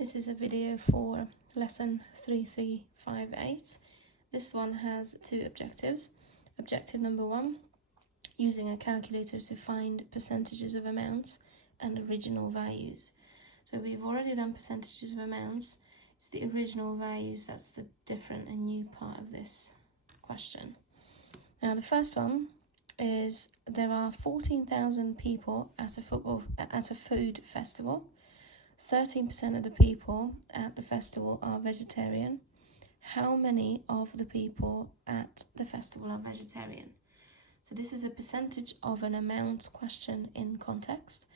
This is a video for lesson 3358. This one has two objectives. Objective number one, using a calculator to find percentages of amounts and original values. So we've already done percentages of amounts. It's the original values that's the different and new part of this question. Now the first one is there are 14,000 people at a food festival. 13% of the people at the festival are vegetarian. How many of the people at the festival are vegetarian? So this is a percentage of an amount question in context.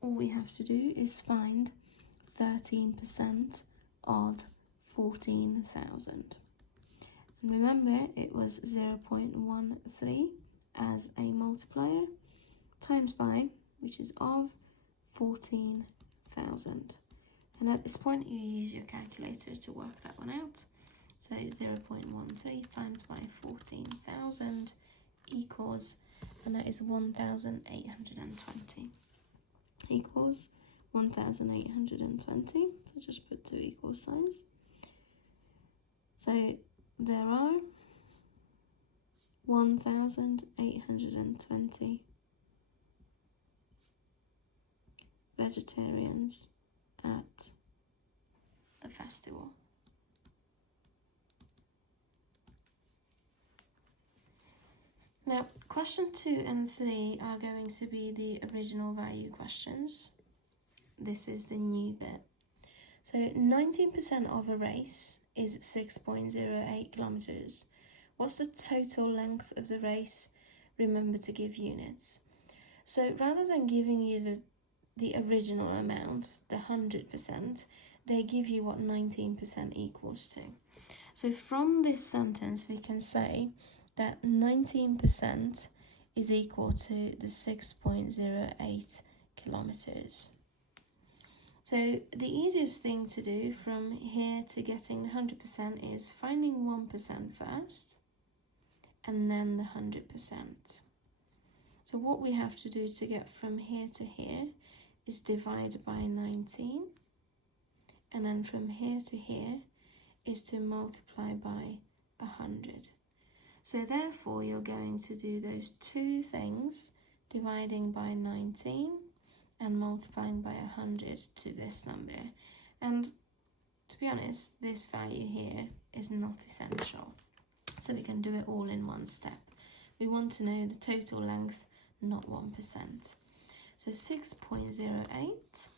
All we have to do is find 13% of 14,000. And remember, it was 0.13 as a multiplier times by, which is of 14,000. And at this point, you use your calculator to work that one out. So 0.13 times by 14,000 equals, and that is 1,820. Equals 1,820. So just put two equal signs. So there are 1,820 vegetarians at the festival. Now, question 2 and 3 are going to be the original value questions. This is the new bit. So 19% of a race is 6.08 kilometers. What's the total length of the race? Remember to give units. So rather than giving you the original amount, the 100%, they give you what 19% equals to. So from this sentence, we can say that 19% is equal to the 6.08 kilometers. So the easiest thing to do from here to getting 100% is finding 1% first and then the 100%. So what we have to do to get from here to here is divide by 19, and then from here to here is to multiply by 100. So therefore you're going to do those two things, dividing by 19 and multiplying by 100 to this number. And to be honest, this value here is not essential. So we can do it all in one step. We want to know the total length, not 1%. So 6.08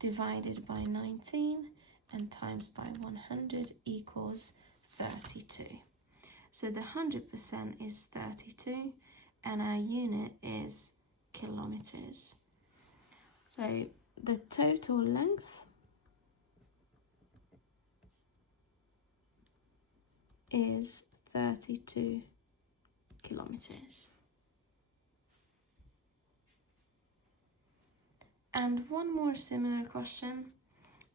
divided by 19 and times by 100 equals 32. So the 100% is 32 and our unit is kilometers. So the total length is 32 kilometers. And one more similar question.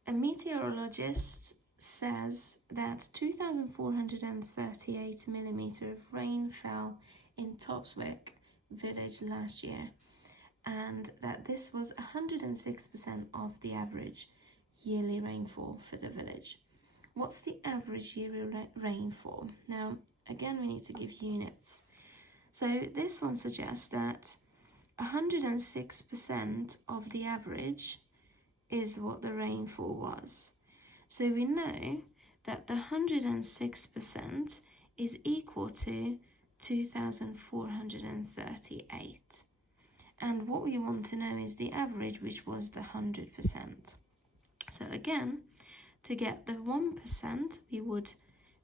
A meteorologist says that 2,438 millimeters of rain fell in Topswick village last year, and that this was 106% of the average yearly rainfall for the village. What's the average yearly rainfall? Now, again, we need to give units. So this one suggests that 106% of the average is what the rainfall was. So we know that the 106% is equal to 2,438. And what we want to know is the average, which was the 100%. So again, to get the 1%, we would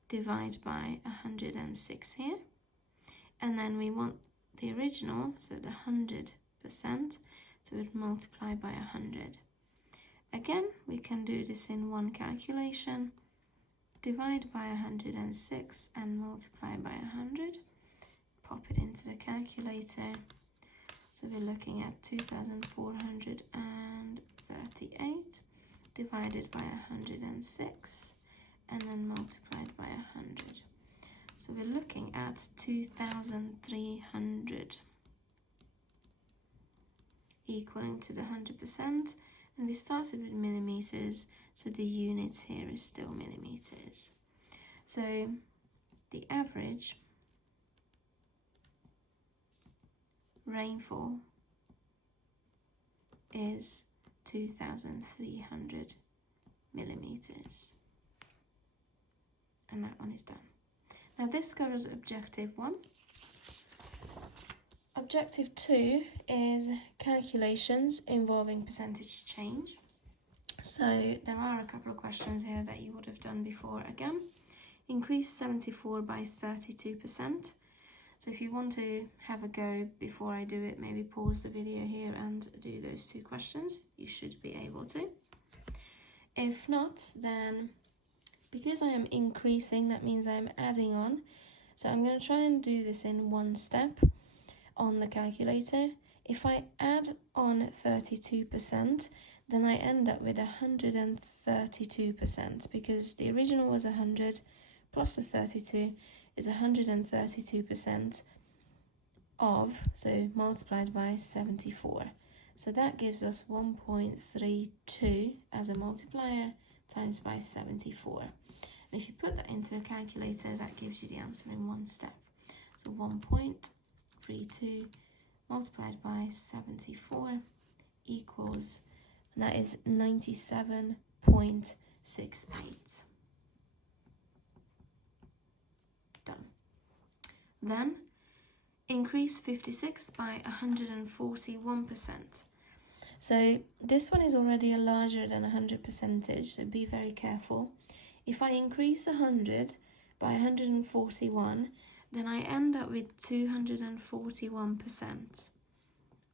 divide by 106 here. And then we want the original, so the 100%, so we'd multiply by 100. Again, we can do this in one calculation. Divide by 106 and multiply by 100. Pop it into the calculator. So we're looking at 2,438 divided by 106 and then multiplied by 100. So we're looking at 2,300 equaling to the 100%. And we started with millimeters, so the units here is still millimeters. So the average rainfall is 2,300 millimeters. And that one is done. Now this covers objective 1. Objective 2 is calculations involving percentage change. So there are a couple of questions here that you would have done before again. Increase 74 by 32%. So if you want to have a go before I do it, maybe pause the video here and do those 2 questions. You should be able to. If not, then because I am increasing, that means I'm adding on. So I'm going to try and do this in one step on the calculator. If I add on 32%, then I end up with 132%, because the original was 100 plus the 32 is 132% of, so multiplied by 74. So that gives us 1.32 as a multiplier times by 74. And if you put that into the calculator, that gives you the answer in one step. So 1.32 multiplied by 74 equals, and that is 97.68. Done. Then increase 56 by 141%. So this one is already a larger than 100 percentage, so be very careful. If I increase 100 by 141, then I end up with 241%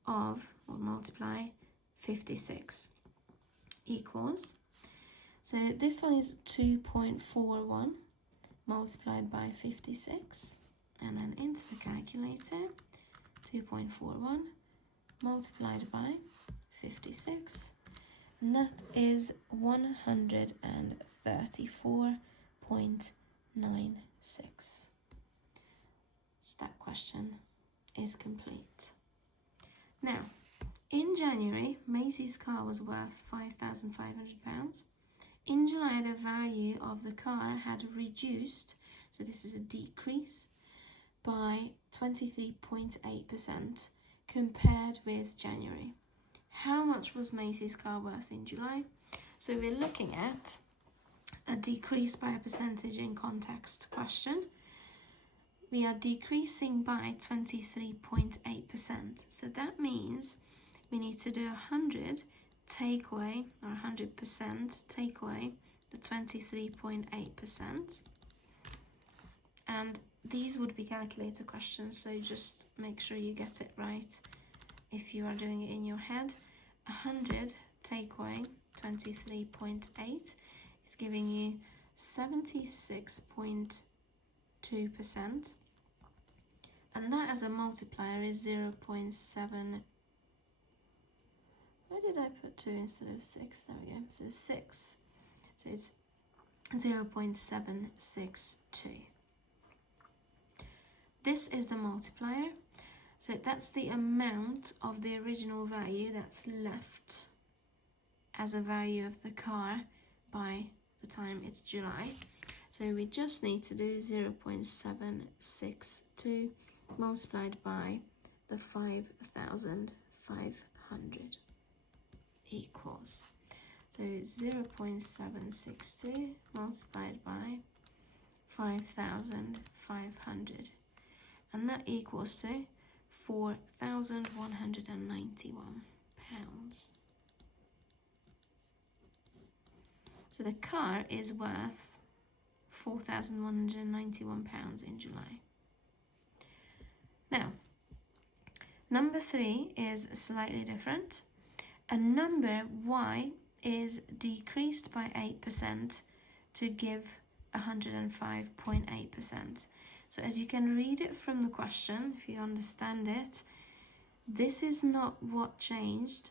of, or multiply, 56 equals, so this one is 2.41 multiplied by 56, and then into the calculator, 2.41 multiplied by 56, and that is 134.96. So that question is complete. Now, in January, Macy's car was worth £5,500. In July, the value of the car had reduced, so this is a decrease, by 23.8% compared with January. How much was Macy's car worth in July? So we're looking at a decrease by a percentage in context question. We are decreasing by 23.8%. So that means we need to do 100 take away, or 100% take away the 23.8%. And these would be calculator questions, so just make sure you get it right if you are doing it in your head. 100 take away 23.8 is giving you 76.2%. And that as a multiplier is 0.7. Where did I put 2 instead of 6? There we go. So 6. So it's 0.762. This is the multiplier. So that's the amount of the original value that's left as a value of the car by the time it's July. So we just need to do 0.762 multiplied by the 5,500 equals. So 0.762 multiplied by 5,500, and that equals to £4,191. So the car is worth £4,191 in July. Now, number 3 is slightly different. A number y is decreased by 8% to give 105.8%. So as you can read it from the question, if you understand it, this is not what changed.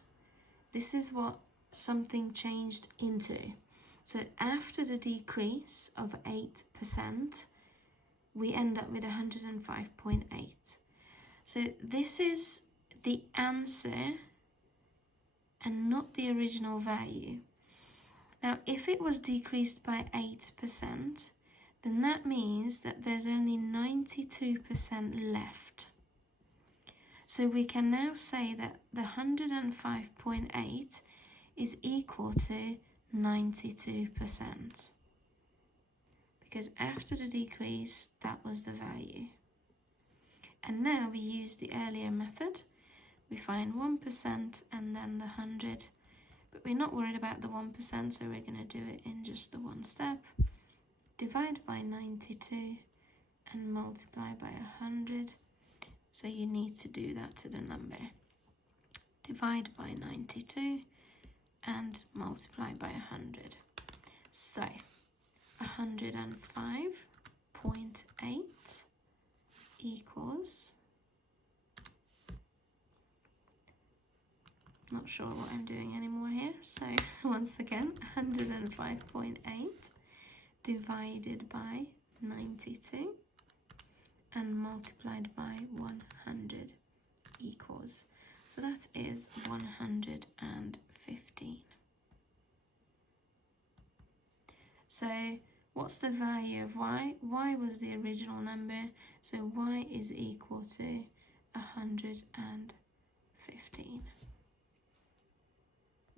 This is what something changed into. So after the decrease of 8%, we end up with 105.8. So this is the answer and not the original value. Now, if it was decreased by 8%, then that means that there's only 92% left. So we can now say that the 105.8 is equal to 92%. Because after the decrease, that was the value. And now we use the earlier method. We find 1% and then the 100. But we're not worried about the 1%, so we're going to do it in just the one step. Divide by 92 and multiply by 100. So you need to do that to the number. Divide by 92 and multiply by 100. So 105.8 equals, not sure what I'm doing anymore here, so once again, 105.8 divided by 92 and multiplied by 100 equals, so that is 115. So what's the value of y? Y was the original number, so y is equal to 115.